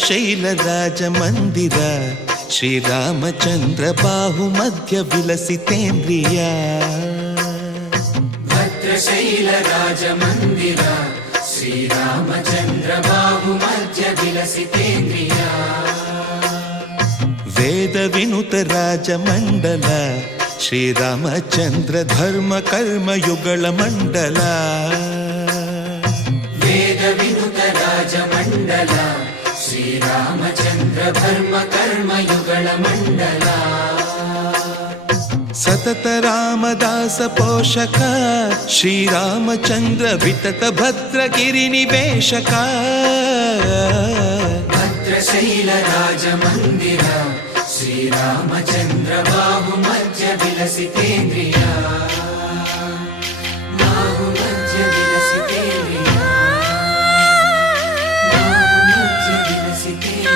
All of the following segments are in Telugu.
భద్రశైల రాజమందిర శ్రీరామచంద్ర బాహుమధ్య విలసితేంద్రియ భద్రశైల రాజమందిర శ్రీరామచంద్ర బాహుమధ్య విలసితేంద్రియ వేద వినుత రాజమండల శ్రీరామచంద్ర ధర్మ కర్మ యుగళ మండల వేద వినుత రాజమండల శ్రీరామచంద్ర ధర్మ కర్మ యుగళ మండల సతత రామదాస పోషక శ్రీరామచంద్ర వితత భద్రగిరి నివేశక భద్రశైల రాజమందిర శ్రీరామచంద్ర బాహుమధ్య విలసితేంద్రియ బాహుమధ్య విలసితేంద్రియ బాహుమధ్య విలసితేంద్రియ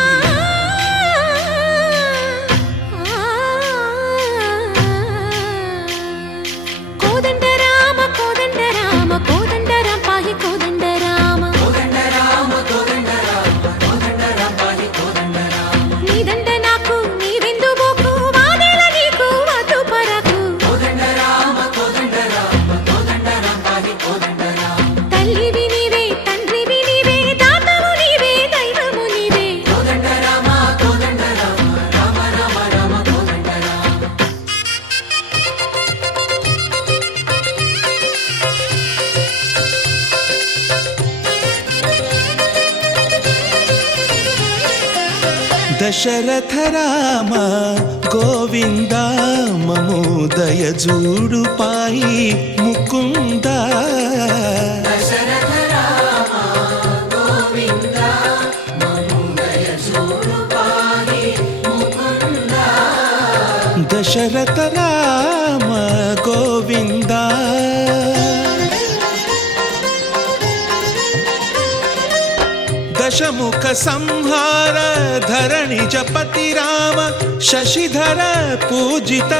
కోదండ రామ కోదండ రామ కోదండ రామ పాహి కోదండ రామ కోదండ రామ కోదండ రామ కోదండ రామ పాహి కోదండ రామ నీదండ నాకు నీవెందు బోకు వాదేల నీకు వద్దు పరకు కోదండ రామ కోదండ రామ కోదండ రామ పాహి కోదండ రామ తల్లివి నీవే తండ్రివి నీవే దాతవు నీవే దైవము నీవే కోదండ రామ కోదండ రామ రామ రామ రామ కోదండ రామ దశరథ రామ గోవింద మము దయజూడు పాయి ముకుంద దశరథ రామ గోవింద మము దయచూడు పాహి ముకుంద దశరథ రామ గోవింద దశముఖ సంహార ధరణి జపతి రామ శశిధర పూజిత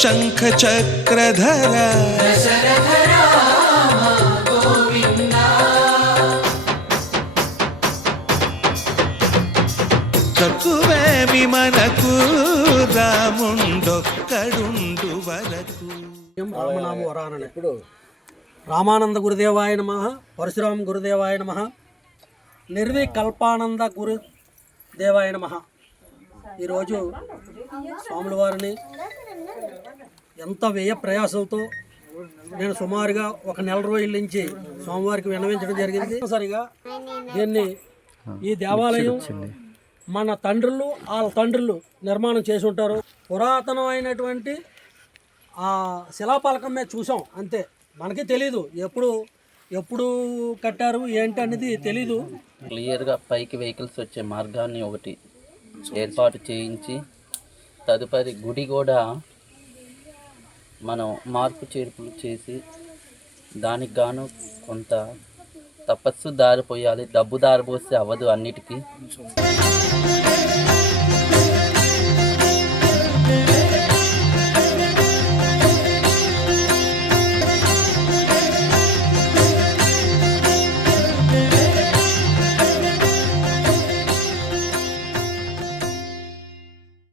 శంఖ చక్రధర దశరథ రామ గోవింద తక్కువేమి మనకు రాముండొక్కడుండు వరకు రామనామ వరాననే రామానంద గురుదేవాయ నమః పరశురామ గురుదేవాయ నమః నిర్వికల్పానంద గురుదేవాయ నమః. ఈరోజు స్వాముల వారిని ఎంత వ్యయ ప్రయాసంతో నేను సుమారుగా ఒక నెల రోజుల నుంచి స్వామివారికి విన్నవించడం జరిగింది. సరిగా దీన్ని ఈ దేవాలయం మన తండ్రులు వాళ్ళ తండ్రులు నిర్మాణం చేసి ఉంటారు. పురాతనమైనటువంటి ఆ శిలాపలకం మీద చూసాం అంతే, మనకి తెలీదు ఎప్పుడు కట్టారు ఏంటి అనేది తెలీదు. క్లియర్గా పైకి వెహికల్స్ వచ్చే మార్గాన్ని ఒకటి ఏర్పాటు చేయించి తదుపరి గుడి కూడా మనం మార్పు చేర్పులు చేసి దానికి గాను కొంత తపస్సు దారిపోయాలి, డబ్బు దారిపోస్తే అవ్వదు అన్నిటికీ.